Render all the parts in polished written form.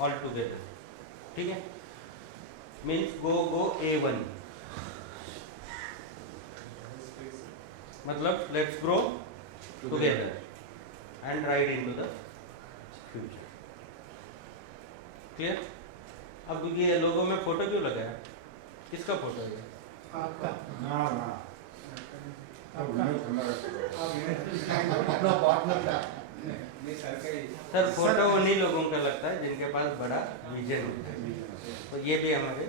All together, ठीक है। Means go A1, मतलब let's grow together and ride into the future. Clear? अब ये लोगों में फोटो क्यों लगाया, किसका फोटो है? आपका अपना पार्टनर था। सर फोटो उन्हीं लोगों का लगता है जिनके पास बड़ा विजन होता है। तो ये भी हमारे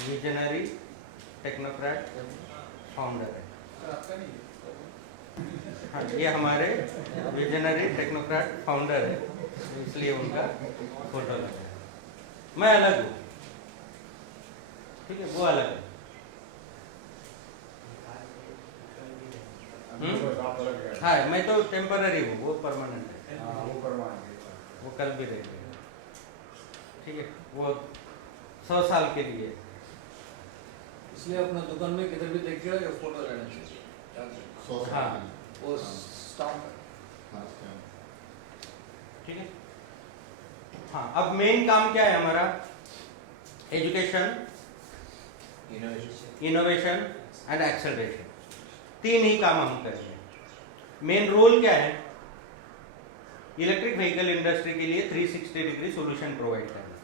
विजनरी टेक्नोक्रेट फाउंडर है। हाँ, ये हमारे विजनरी टेक्नोक्रेट फाउंडर है, इसलिए उनका फोटो लगा है। मैं अलग हूँ, ठीक है, वो अलग है। हाँ, मैं तो टेम्पररी हूँ, वो परमानेंट है। वो कल भी रहेंगे, ठीक है, वो 100 साल के लिए। इसलिए अपना दुकान में किधर भी देखिए या फोटो लेना चाहिए। हाँ, वो स्टाम्प ठीक है। हाँ, अब मेन काम क्या है हमारा? एजुकेशन, इनोवेशन एंड एक्सेलरेशन, 3 ही काम हम करेंगे। मेन रोल क्या है? इलेक्ट्रिक व्हीकल इंडस्ट्री के लिए 360 डिग्री सॉल्यूशन प्रोवाइड करना।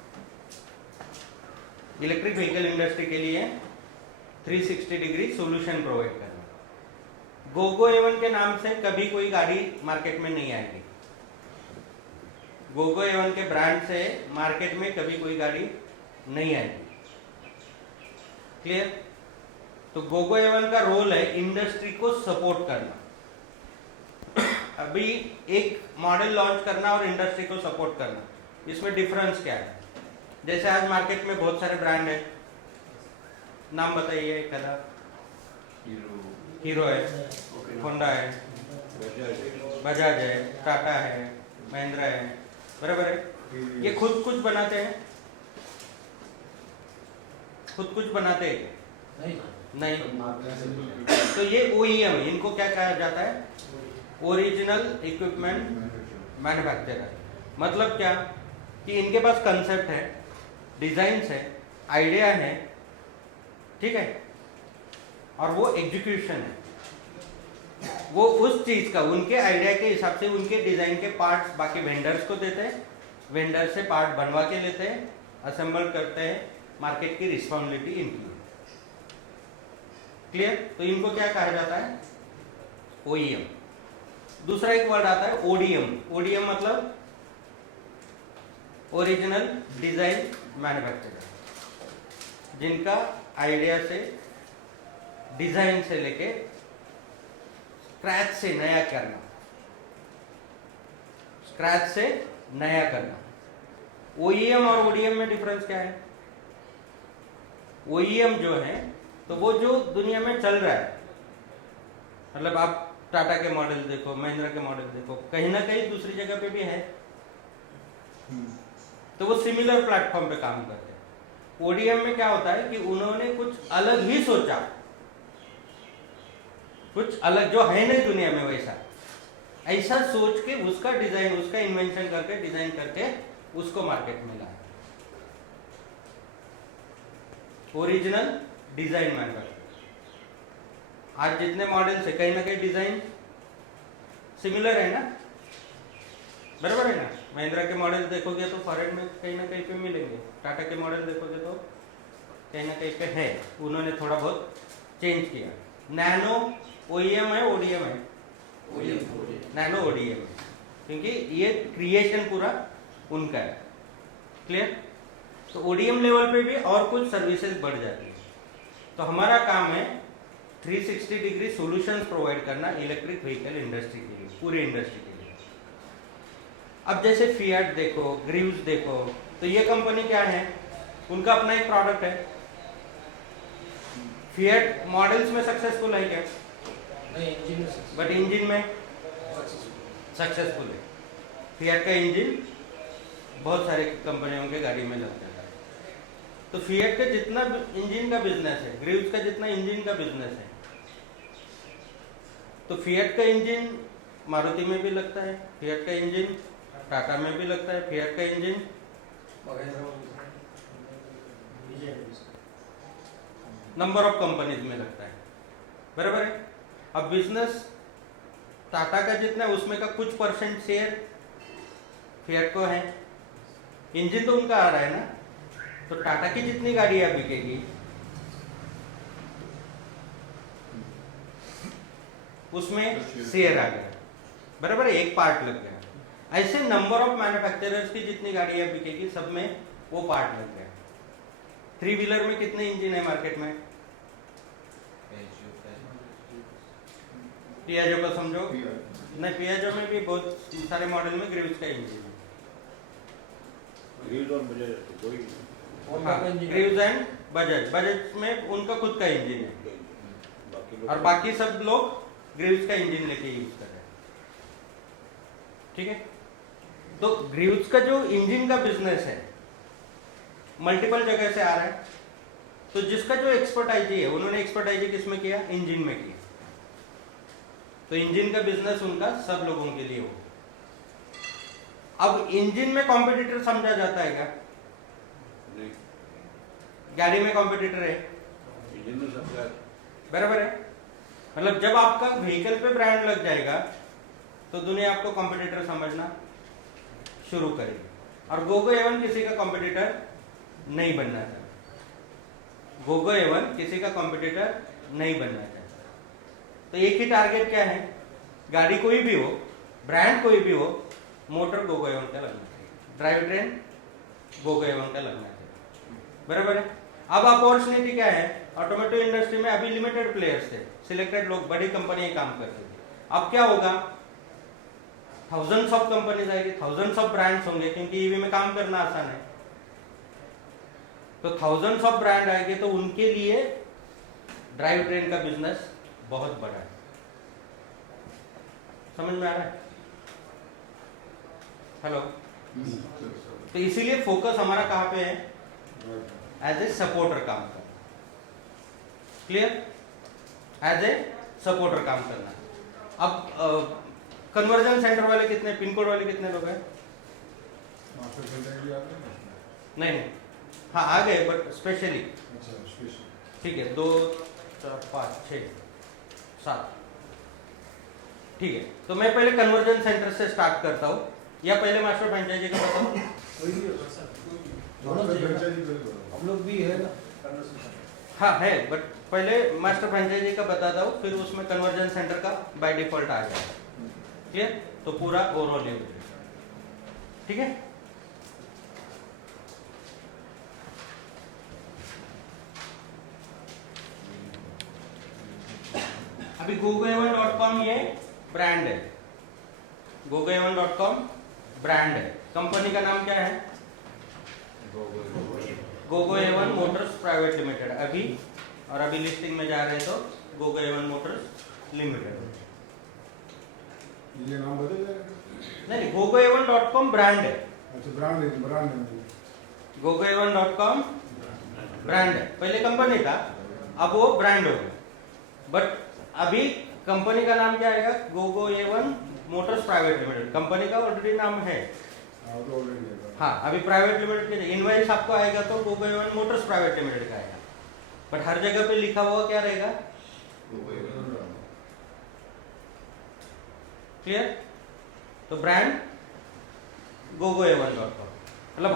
इलेक्ट्रिक व्हीकल इंडस्ट्री के लिए 360 डिग्री सॉल्यूशन प्रोवाइड करना। गोगो A1 के नाम से कभी कोई गाड़ी मार्केट में नहीं आएगी। गोगो A1 के ब्रांड से मार्केट में कभी कोई गाड़ी नहीं आएगी। क्लियर? तो गोगो A1 का रोल है इंडस्ट्री को सपोर्ट करना। अभी एक मॉडल लॉन्च करना और इंडस्ट्री को सपोर्ट करना, इसमें डिफरेंस क्या है? जैसे आज मार्केट में बहुत सारे ब्रांड है, नाम बताइए। कदा हीरो है, होंडा है, बजाज है, टाटा है, महिंद्रा है, बराबर है। ये खुद कुछ बनाते हैं? खुद कुछ बनाते हैं? नहीं। तो ये OEM है, इनको क्या कहा जाता है? Original equipment manufacturer. मतलब क्या कि इनके पास कंसेप्ट है, डिजाइन्स है, आइडिया है, ठीक है, और वो एग्जीक्यूशन है। वो उस चीज का उनके आइडिया के हिसाब से उनके डिजाइन के पार्ट्स बाकी वेंडर्स को देते हैं, वेंडर से पार्ट बनवा के लेते हैं, असेंबल करते हैं, मार्केट की रिस्पॉन्सिबिलिटी इनकी है। क्लियर? तो इनको क्या कहा जाता है? OEM। दूसरा एक वर्ड आता है ODM। ODM मतलब ओरिजिनल डिजाइन मैन्युफैक्चरर, जिनका आइडिया से, डिजाइन से लेके स्क्रैच से नया करना, स्क्रैच से नया करना। OEM और ODM में डिफरेंस क्या है? OEM जो है तो वो जो दुनिया में चल रहा है, मतलब आप टाटा के मॉडल देखो, महिंद्रा के मॉडल देखो, कहीं ना कहीं दूसरी जगह पे भी है, तो वो सिमिलर प्लेटफॉर्म पे काम करते हैं। ODM में क्या होता है कि उन्होंने कुछ अलग ही सोचा, कुछ अलग जो है नहीं दुनिया में वैसा, ऐसा सोच के उसका डिजाइन, उसका इन्वेंशन करके, डिजाइन करके उसको मार्केट में लाया। Original design manufacture. आज जितने मॉडल्स है कहीं ना कहीं डिजाइन सिमिलर है ना, बराबर है ना। महिंद्रा के मॉडल देखोगे तो फॉरेन में कहीं ना कहीं पे मिलेंगे, टाटा के मॉडल देखोगे तो कहीं ना कहीं पे है, उन्होंने थोड़ा बहुत चेंज किया। नैनो OEM है, ODM है? नैनो ODM है, क्योंकि ये क्रिएशन पूरा उनका है। क्लियर? तो ODM लेवल पे भी और कुछ सर्विसेज बढ़ जाती है। तो हमारा काम है 360 डिग्री सॉल्यूशंस प्रोवाइड करना इलेक्ट्रिक व्हीकल इंडस्ट्री के लिए, पूरी इंडस्ट्री के लिए। अब जैसे फिएट देखो, ग्रीव्स देखो, तो ये कंपनी क्या है? उनका अपना एक प्रोडक्ट है। फिएट मॉडल्स में सक्सेसफुल है क्या? नहीं, इंजन बट इंजन में सक्सेसफुल है। फिएट का इंजन बहुत सारे कंपनियों के गाड़ी में लगता है। तो फिएट का जितना इंजन का बिजनेस है, ग्रीव्स का जितना इंजन का बिजनेस है, तो फिएट का इंजन मारुति में भी लगता है, फिएट का इंजन टाटा में भी लगता है, फिएट का engine Mahindra number of companies में लगता है, बराबर है। अब बिजनेस टाटा का जितना है उसमें का कुछ परसेंट शेयर फिएट को है, इंजन तो उनका आ रहा है ना, तो टाटा की जितनी गाड़ियां बिकेगी उसमें शेयर आ गया, बराबर है, एक पार्ट लग गया। ऐसे नंबर ऑफ मैन्युफैक्चरर्स की जितनी गाड़ियां बिकेगी सब में वो पार्ट लग गया। 3 व्हीलर में कितने इंजन है मार्केट में? पियाजो का समझो, नहीं पियाजो में भी बहुत सारे मॉडल में ग्रीव्स का इंजन है। हाँ, ग्रीव्स एंड बजाज में उनका खुद का इंजन है और बाकी सब लोग ग्रीव्स का इंजन लेके यूज कर रहे हैं, ठीक है। तो ग्रीव्स का जो इंजन का बिजनेस है मल्टीपल जगह से आ रहा है, तो जिसका जो एक्सपर्टाइज है उन्होंने एक्सपर्टाइज किसमें किया? इंजन में किया, तो इंजन का बिजनेस उनका सब लोगों के लिए हो। अब इंजन में कॉम्पिटिटर समझा जाता है क्या? नहीं, गाड़ी में कॉम्पिटिटर है, इंजन में सबका बराबर है। मतलब जब आपका व्हीकल पे ब्रांड लग जाएगा तो दुनिया आपको कॉम्पिटिटर समझना शुरू करेगी, और गोगो एवन किसी का कॉम्पिटिटर नहीं बनना चाहता। गोगो एवन किसी का कॉम्पिटिटर नहीं बनना चाहता। तो एक ही टारगेट क्या है? गाड़ी कोई भी हो, ब्रांड कोई भी हो, मोटर गोगो एवन का लगना चाहिए, ड्राइव ट्रेन गोगो एवन का लगना चाहिए, बराबर है। अब अपॉर्चुनिटी क्या है? ऑटोमोटिव इंडस्ट्री में अभी लिमिटेड प्लेयर्स थे, सिलेक्टेड लोग, बड़ी कंपनियां काम करती थी। अब क्या होगा? थाउजेंड्स ऑफ कंपनीज आएगी, थाउजेंड्स ऑफ ब्रांड्स होंगे, क्योंकि ईवी में काम करना आसान है। तो थाउजेंड्स ऑफ ब्रांड आएंगे तो उनके लिए ड्राइव ट्रेन का बिजनेस बहुत बड़ा है। समझ में आ रहा है? हेलो। तो इसीलिए फोकस हमारा कहां पे है? एज ए सपोर्टर काम करना। क्लियर? एज ए सपोर्टर काम करना। अब कन्वर्जन सेंटर वाले कितने, पिन कोड वाले कितने लोग हैं? नहीं, हाँ आ गए, बट स्पेशली, ठीक है, 2 4 5 6 7, ठीक है। तो मैं पहले कन्वर्जन सेंटर से स्टार्ट करता हूँ, या पहले मास्टर फ्रेंचाइजी का बताऊँ? हम लोग भी है ना, हाँ है, बट पहले मास्टर फ्रेंचाइजी का बताता हूँ, फिर उसमें कन्वर्जन सेंटर का बाय डिफॉल्ट आ जाएगा। क्लियर? तो पूरा ओवरऑल ले, ठीक है। अभी gogoevan.com ये ब्रांड है, gogoevan.com ब्रांड है। कंपनी का नाम क्या है? Gogo Avon Motors Private Limited. अभी और अभी लिस्टिंग में जा रहे हैं तो गोगो एवन मोटर्स लिमिटेड। ये नाम बदल जाएगा? नहीं, gogoevan.com ब्रांड है। अच्छा, ब्रांड है। gogoevan.com ब्रांड है, पहले कंपनी था, अब वो ब्रांड हो गया। बट अभी कंपनी का नाम क्या आएगा? Gogo Avon Motors Private Limited. Company का ऑलरेडी नाम है, हाँ, अभी प्राइवेट लिमिटेड के इनवॉइस आपको आएगा तो Gogo Avon Motors Private Limited का आएगा, बट हर जगह पे लिखा हुआ क्या रहेगा? क्लियर? तो ब्रांड gogoevan.com, मतलब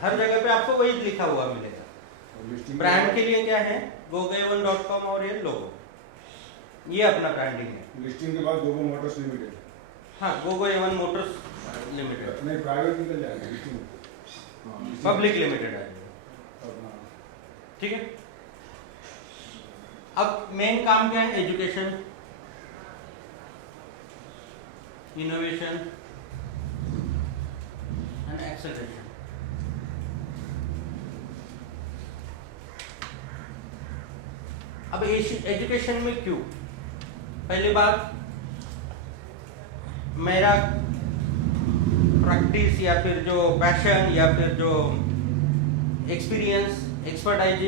हर जगह पे आपको वही लिखा हुआ मिलेगा। ब्रांड के लिए क्या है? gogoevan.com और ये लोगो, ये अपना ब्रांडिंग है। लिस्टिंग के बाद गोगो मोटर्स लिमिटेड, हाँ, गोगो एवन मोटर्स लिमिटेड, नहीं प्राइवेट निकल जाएगा, लिस्टिंग पब्लिक लिमिटेड है, ठीक है। अब मेन काम क्या है? Education, innovation and acceleration. अब एजुकेशन में क्यों? पहली बात, मेरा प्रैक्टिस या फिर जो पैशन या फिर जो एक्सपीरियंस, एक्सपर्टाइज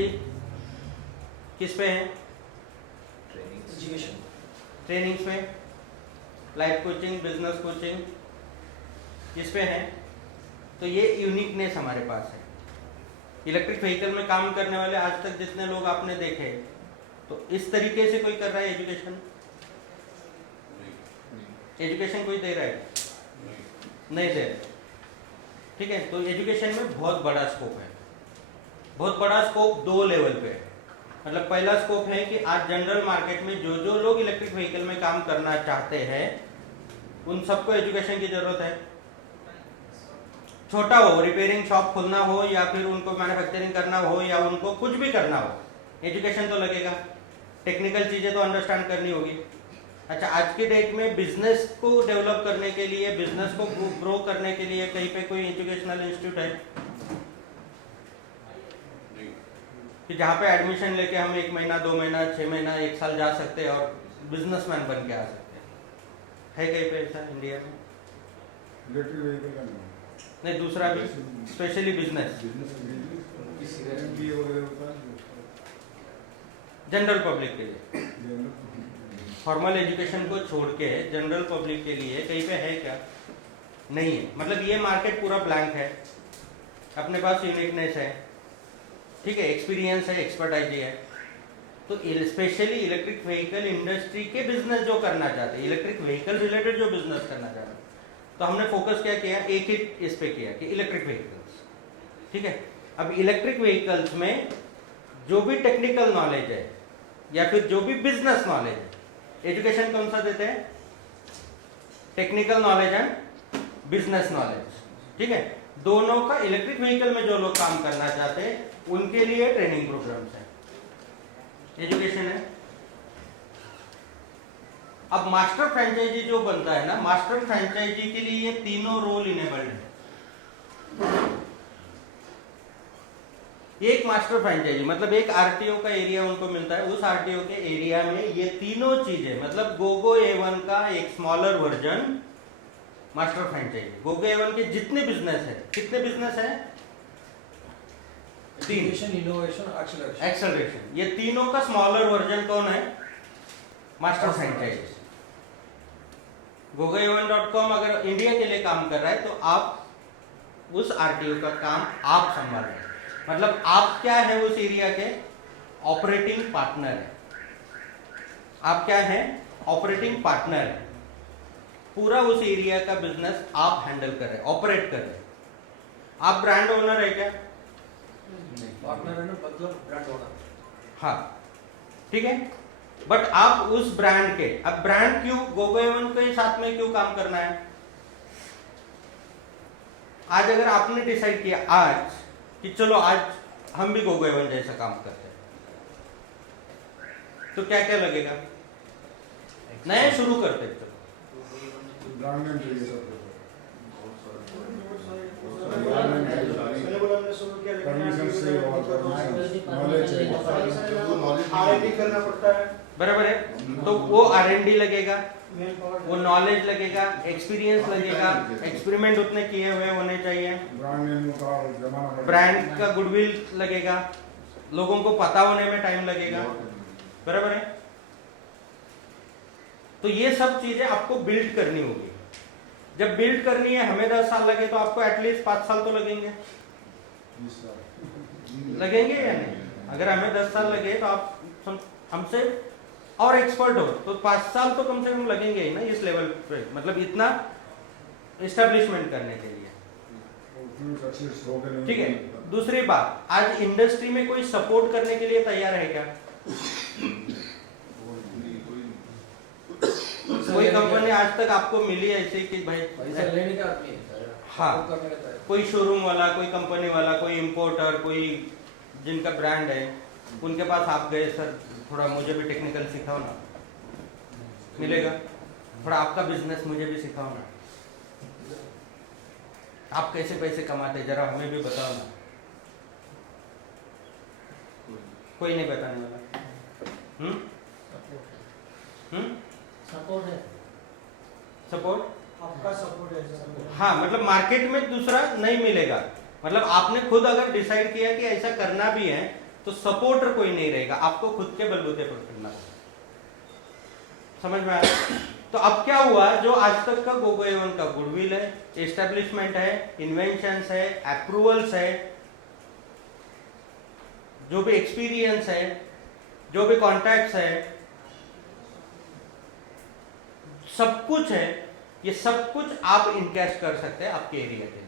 किस पे है? एजुकेशन, ट्रेनिंग्स में, लाइफ कोचिंग, बिजनेस कोचिंग, किस पे है? तो ये यूनिकनेस हमारे पास है। इलेक्ट्रिक व्हीकल में काम करने वाले आज तक जितने लोग आपने देखे, तो इस तरीके से कोई कर रहा है एजुकेशन? एजुकेशन कोई दे रहा है? नहीं दे रहा। ठीक है, तो एजुकेशन में बहुत बड़ा स्कोप है। बहुत बड़ा स्कोप दो लेवल पे है। मतलब पहला स्कोप है कि आज जनरल मार्केट में जो जो लोग इलेक्ट्रिक व्हीकल में काम करना चाहते हैं उन सबको एजुकेशन की जरूरत है। छोटा हो, रिपेयरिंग शॉप खोलना हो या फिर उनको मैन्युफैक्चरिंग करना हो या उनको कुछ भी करना हो, एजुकेशन तो लगेगा। टेक्निकल चीजें तो अंडरस्टैंड करनी होगी। अच्छा, आज के डेट में बिजनेस को डेवलप करने के लिए, बिजनेस को ग्रो करने के लिए कहीं पे कोई एजुकेशनल इंस्टीट्यूट है कि जहाँ पे एडमिशन लेके हम 1 महीना, 2 महीना, 6 महीना, 1 साल जा सकते हैं और बिजनेसमैन बन के आ सकते हैं? है कहीं पे ऐसा इंडिया में? इलेक्ट्रिक व्हीकल का नहीं, नहीं, दूसरा भी स्पेशली बिजनेस, MBA वगैरह होता है जनरल पब्लिक के लिए, फॉर्मल एजुकेशन को छोड़ के जनरल पब्लिक के लिए कहीं पे है क्या? नहीं है। मतलब ये मार्केट पूरा ब्लैंक है। अपने पास यूनिकनेस है, ठीक है, एक्सपीरियंस है, एक्सपर्टाइज है। तो स्पेशली इलेक्ट्रिक व्हीकल इंडस्ट्री के बिजनेस जो करना चाहते हैं, इलेक्ट्रिक व्हीकल रिलेटेड जो बिजनेस करना चाहते हैं, तो हमने फोकस क्या किया? एक ही इस पे किया कि इलेक्ट्रिक व्हीकल्स। ठीक है, अब इलेक्ट्रिक व्हीकल्स में जो भी टेक्निकल नॉलेज है या फिर जो भी बिजनेस नॉलेज है, एजुकेशन कौन सा देते हैं? Technical knowledge and business knowledge. ठीक है, दोनों का इलेक्ट्रिक व्हीकल में जो लोग काम करना चाहते हैं उनके लिए ट्रेनिंग प्रोग्राम्स है, एजुकेशन है। अब मास्टर फ्रेंचाइजी जो बनता है ना, मास्टर फ्रेंचाइजी के लिए ये तीनों रोल इनेबल्ड है। एक मास्टर फ्रेंचाइजी मतलब एक आरटीओ का एरिया उनको मिलता है, उस आरटीओ के एरिया में ये तीनों चीजें, मतलब गोगो A1 का एक smaller version master franchise. Gogo A1 के जितने बिजनेस है, कितने बिजनेस है? 3, इनोवेशन, एक्सेलरेशन। एक्सेलरेशन। ये तीनों का स्मॉलर वर्जन कौन है? Master franchise. gogoa1.com अगर इंडिया के लिए काम कर रहा है तो आप उस आरटीओ का काम आप संभाल रहे हैं। मतलब आप क्या है? उस एरिया के ऑपरेटिंग पार्टनर है। आप क्या है? ऑपरेटिंग पार्टनर है। पूरा उस एरिया का बिजनेस आप हैंडल कर रहे हैं, ऑपरेट कर रहे हैं। आप ब्रांड ओनर है क्या? पार्टनर है ना, मतलब ब्रांड ओनर। हाँ, ठीक है, बट आप उस ब्रांड के, अब ब्रांड क्यों गोगो A1 के साथ में क्यों काम करना है? आज अगर आपने डिसाइड किया आज कि चलो आज हम भी गोगो A1 जैसा काम करते हैं, तो क्या क्या लगेगा? नया शुरू करते हैं, चलो ब्रांड नेम चाहिए सबको, परमिशन से और नॉलेज चाहिए, R&D करना पड़ता है। बराबर है। तो वो R&D लगेगा, वो नॉलेज लगेगा, एक्सपीरियंस लगेगा, एक्सपेरिमेंट उतने किए हुए होने चाहिए, ब्रांड नेम का जमाना पड़ेगा, ब्रांड का गुडविल लगेगा, लोगों को पता होने में टाइम लगेगा। बराबर है। तो ये सब चीजें आपको बिल्ड करनी होगी। जब बिल्ड करनी है, हमें 10 साल लगे तो आपको एटलीस्ट 5 साल तो लगेंगे। लगेंगे या नहीं? अगर हमें 10 साल लगे तो आप हमसे और एक्सपर्ट हो तो 5 साल तो कम से कम लगेंगे ही ना इस लेवल पे, मतलब इतना एस्टेब्लिशमेंट करने के लिए। ठीक है। दूसरी बात, आज इंडस्ट्री में कोई सपोर्ट करने के लिए तैयार है क्या? कोई कंपनी आज तक आपको मिली ऐसे कि भाई पैसा लेने का आदमी है। हाँ, करने का है। कोई शोरूम वाला, कोई कंपनी वाला, कोई इंपोर्टर, कोई जिनका ब्रांड है, उनके पास आप गए, सर थोड़ा मुझे भी टेक्निकल सिखाओ ना, मिलेगा? थोड़ा आपका बिजनेस मुझे भी सिखाओ ना, आप कैसे पैसे कमाते जरा हमें भी बताओ ना। कोई नहीं बताने वाला। सपोर्ट है, सपोर्ट आपका सपोर्ट है सर। हाँ, मतलब मार्केट में दूसरा नहीं मिलेगा। मतलब आपने खुद अगर डिसाइड किया कि ऐसा करना भी है तो सपोर्टर कोई नहीं रहेगा, आपको खुद के बलबूते पर करना। समझ में आ रहा है? तो अब क्या हुआ, जो आज तक का गोगो एवन का गुडविल है, एस्टेब्लिशमेंट है, इन्वेंशंस है, अप्रूवल्स है, जो भी एक्सपीरियंस है, जो भी कॉन्टैक्ट्स है, सब कुछ है, ये सब कुछ आप इनकैश कर सकते हैं आपके एरिया के लिए।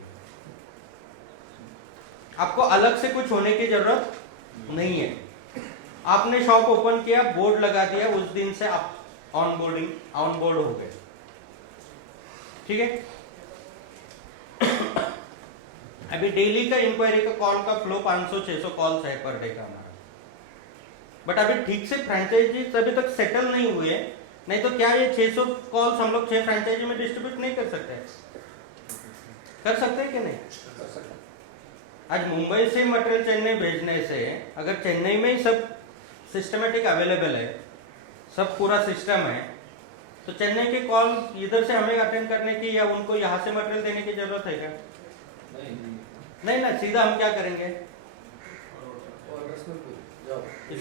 आपको अलग से कुछ होने की जरूरत नहीं है। आपने शॉप ओपन किया, बोर्ड लगा दिया, उस दिन से आप ऑन बोर्ड हो गए। ठीक है। अभी डेली का इंक्वायरी का कॉल का फ्लो 500-600 कॉल्स है पर डे का हमारा, बट अभी ठीक से फ्रेंचाइजी अभी तक सेटल नहीं हुए। नहीं तो क्या ये 600 कॉल्स हम लोग 6 फ्रेंचाइजी में डिस्ट्रीब्यूट नहीं कर सकते? कर सकते हैं कि नहीं? आज मुंबई से मटेरियल चेन्नई भेजने से, अगर चेन्नई में ही सब सिस्टमेटिक अवेलेबल है, सब पूरा सिस्टम है, तो चेन्नई के कॉल इधर से हमें अटेंड करने की या उनको यहाँ से मटेरियल देने की जरूरत है क्या? नहीं ना, सीधा हम क्या करेंगे,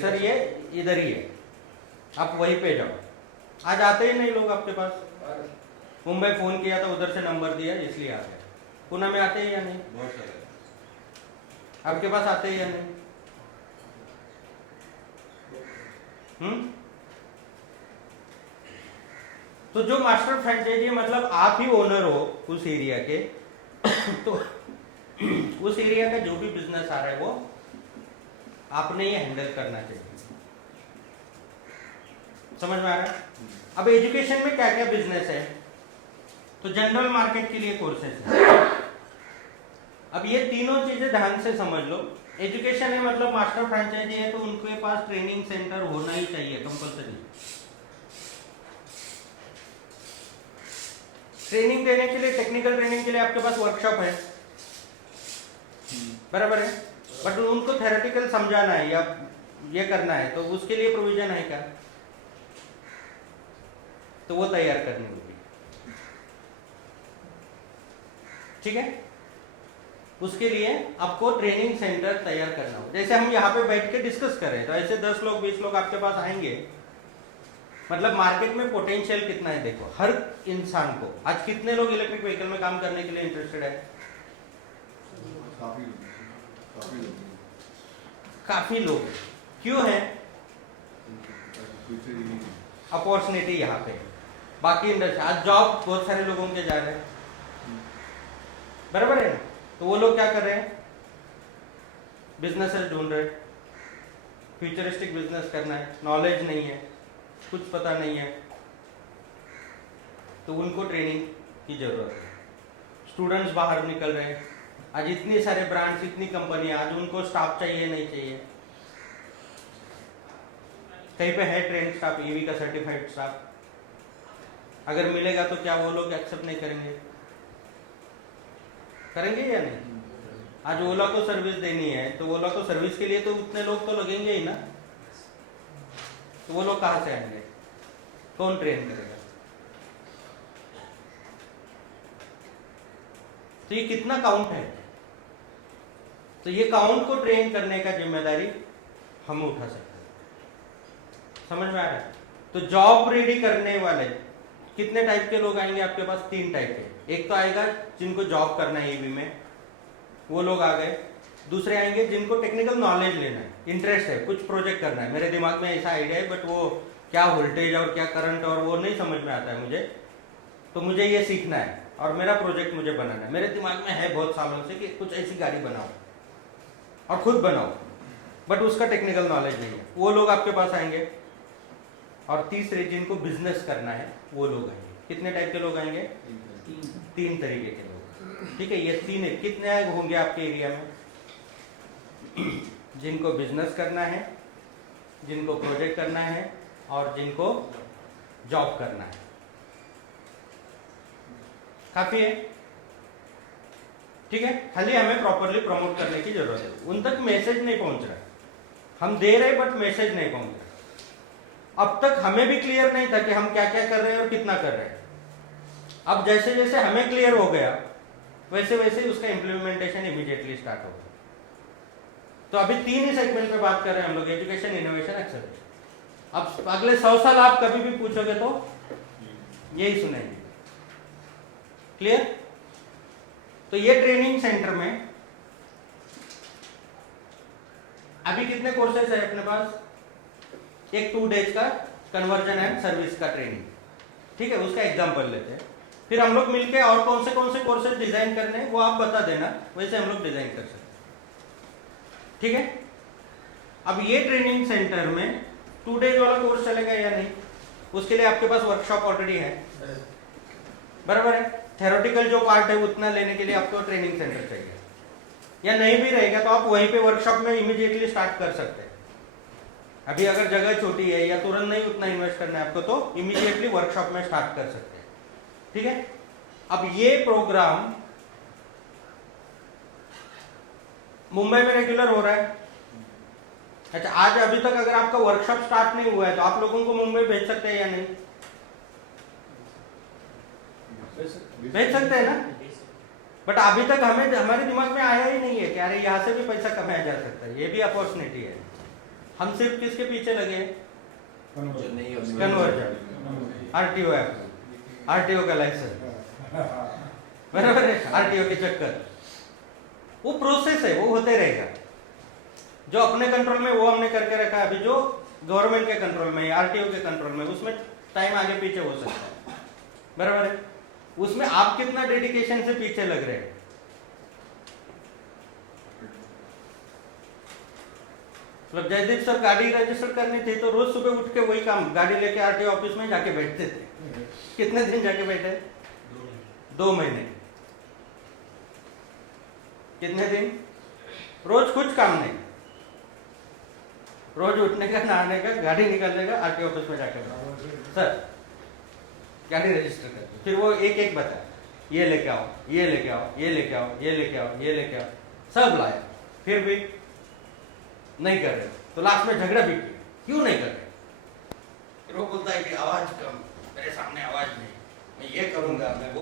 सर ये इधर ही है, आप वहीं पे जाओ। आज आते ही नहीं लोग आपके पास। मुंबई फोन किया तो उधर से नंबर दिया इसलिए आ गए। पुणे में आते हैं या नहीं? बहुत सारे आपके पास आते हैं या नहीं? तो जो मास्टर फ्रेंचाइजी मतलब आप ही ओनर हो उस एरिया के, तो उस एरिया का जो भी बिजनेस आ रहा है वो आपने ये हैंडल करना चाहिए। समझ में आ रहा है? अब एजुकेशन में क्या क्या बिजनेस है, तो जनरल मार्केट के लिए कोर्सेस है। अब ये तीनों चीजें ध्यान से समझ लो। एजुकेशन है मतलब मास्टर फ्रेंचाइजी है तो उनके पास ट्रेनिंग सेंटर होना ही चाहिए कंपल्सरी। ट्रेनिंग देने के लिए, टेक्निकल ट्रेनिंग के लिए आपके पास वर्कशॉप है, बराबर है, बट उनको थेरेटिकल समझाना है या ये करना है तो उसके लिए प्रोविजन है क्या? तो वो तैयार करनी होगी। ठीक है। उसके लिए आपको ट्रेनिंग सेंटर तैयार करना हो। जैसे हम यहाँ पे बैठ के डिस्कस कर रहे हैं तो ऐसे 10 लोग 20 लोग आपके पास आएंगे। मतलब मार्केट में पोटेंशियल कितना है देखो, हर इंसान को। आज कितने लोग इलेक्ट्रिक व्हीकल में काम करने के लिए इंटरेस्टेड है? काफी लोग। क्यों है? अपॉर्चुनिटी यहाँ पे। बाकी इंडस्ट्री आज जॉब बहुत सारे लोगों के जा रहे हैं, बराबर है ना? तो वो लोग क्या कर रहे हैं? बिजनेसेस ढूंढ रहे हैं, फ्यूचरिस्टिक बिजनेस करना है, नॉलेज नहीं है, कुछ पता नहीं है, तो उनको ट्रेनिंग की जरूरत है। स्टूडेंट्स बाहर निकल रहे हैं, आज इतनी सारे ब्रांड्स, इतनी कंपनियां, आज उनको स्टाफ चाहिए नहीं चाहिए? कहीं पे है ट्रेंड स्टाफ, ईवी का सर्टिफाइड स्टाफ, अगर मिलेगा तो क्या वो लोग एक्सेप्ट नहीं करेंगे? करेंगे या नहीं? आज ओला को सर्विस देनी है तो ओला को सर्विस के लिए तो उतने लोग तो लगेंगे ही ना, तो वो लोग कहां से आएंगे? कौन ट्रेन करेगा? तो ये कितना काउंट है? तो ये काउंट को ट्रेन करने का जिम्मेदारी हम उठा सकते हैं। समझ में आ रहा है? तो जॉब रेडी करने वाले कितने टाइप के लोग आएंगे आपके पास? 3 टाइप के। एक तो आएगा जिनको जॉब करना है ईवी में, वो लोग आ गए। दूसरे आएंगे जिनको टेक्निकल नॉलेज लेना है, इंटरेस्ट है, कुछ प्रोजेक्ट करना है, मेरे दिमाग में ऐसा आइडिया है बट वो क्या वोल्टेज और क्या करंट और वो नहीं समझ में आता है मुझे, तो मुझे ये सीखना है और मेरा प्रोजेक्ट मुझे बनाना है। मेरे दिमाग में है बहुत सालों से कि कुछ ऐसी गाड़ी बनाओ और खुद बनाओ, बट उसका टेक्निकल नॉलेज नहीं है, वो लोग आपके पास आएंगे। और तीसरे जिनको बिजनेस करना है वो लोग आएंगे। कितने टाइप के लोग आएंगे? 3 तरीके के लोग। ठीक है, ये 3 कितने होंगे आपके एरिया में? जिनको बिजनेस करना है, जिनको प्रोजेक्ट करना है और जिनको जॉब करना है। काफी है? ठीक है, खाली हमें प्रॉपरली प्रमोट करने की जरूरत है। उन तक मैसेज नहीं पहुंच रहा है, हम दे रहे बट मैसेज नहीं पहुंच रहा। अब तक हमें भी क्लियर नहीं था कि हम क्या क्या कर रहे हैं और कितना कर रहे हैं। अब जैसे जैसे हमें क्लियर हो गया वैसे वैसे उसका इंप्लीमेंटेशन इमीडिएटली स्टार्ट हो गया। तो अभी 3 ही सेगमेंट पे बात कर रहे हैं हम लोग, एजुकेशन, इनोवेशन, एक्सेलरेशन। अब अगले 100 साल आप कभी भी पूछोगे तो यही सुनेंगे। क्लियर? तो ये ट्रेनिंग सेंटर में अभी कितने कोर्सेज है अपने पास? एक 2 डेज का कन्वर्जन एंड सर्विस का ट्रेनिंग, ठीक है, उसका एग्जांपल लेते हैं। फिर हम लोग मिलके और कौन से कोर्सेज डिजाइन करने हैं वो आप बता देना, वैसे हम लोग डिजाइन कर सकते हैं, ठीक है। अब ये ट्रेनिंग सेंटर में 2 डेज वाला कोर्स चलेगा या नहीं, उसके लिए आपके पास वर्कशॉप ऑलरेडी है, बराबर है। थ्योरेटिकल जो पार्ट है उतना लेने के लिए आपको ट्रेनिंग सेंटर चाहिए, या नहीं भी रहेगा तो आप वहीं पे वर्कशॉप में इमीडिएटली स्टार्ट कर सकते हैं। अभी अगर जगह छोटी है या तुरंत नहीं उतना इन्वेस्ट करना है आपको, तो इमीडिएटली वर्कशॉप में स्टार्ट कर सकते हैं, ठीक है। अब ये प्रोग्राम मुंबई में रेगुलर हो रहा है। अच्छा, आज अभी तक अगर आपका वर्कशॉप स्टार्ट नहीं हुआ है तो आप लोगों को मुंबई भेज सकते हैं या नहीं? भेज सकते हैं ना, बट अभी तक हमारे दिमाग में आया ही नहीं है कि अरे यहाँ से भी पैसा कमाया जा सकता है, ये भी अपॉर्चुनिटी है। हम सिर्फ किसके पीछे लगे? कन्वर्जन, आरटीओ ऐप, आरटीओ का लाइसेंस, बराबर है, आरटीओ के चक्कर। वो प्रोसेस है, वो होते रहेगा। जो अपने कंट्रोल में वो हमने करके रखा है, अभी जो गवर्नमेंट के कंट्रोल में, आरटीओ के कंट्रोल में, उसमें टाइम आगे पीछे हो सकता है, बराबर है। उसमें आप कितना डेडिकेशन से पीछे लग रहे हैं। मतलब जयदीप सर गाड़ी रजिस्टर करनी थी तो रोज सुबह उठ के वही काम, गाड़ी लेके आरटीओ ऑफिस में जाके बैठते थे। कितने दिन जाके बैठे? 2 महीने। कितने दिन? रोज कुछ काम नहीं, रोज उठने का, नहाने का, गाड़ी निकालने का, आरटीओ ऑफिस में जाके सर गाड़ी रजिस्टर कर। फिर वो एक एक बता, ये लेके आओ, ये लेके आओ, ये लेके आओ, ये लेके आओ, ये लेके आओ, सब लाए, फिर भी नहीं कर रहे। तो लास्ट में झगड़ा भी किया, क्यों नहीं कर रहे? फिर वो बोलता है कि आवाज कम, मेरे सामने आवाज नहीं, मैं ये करूंगा, मैं वो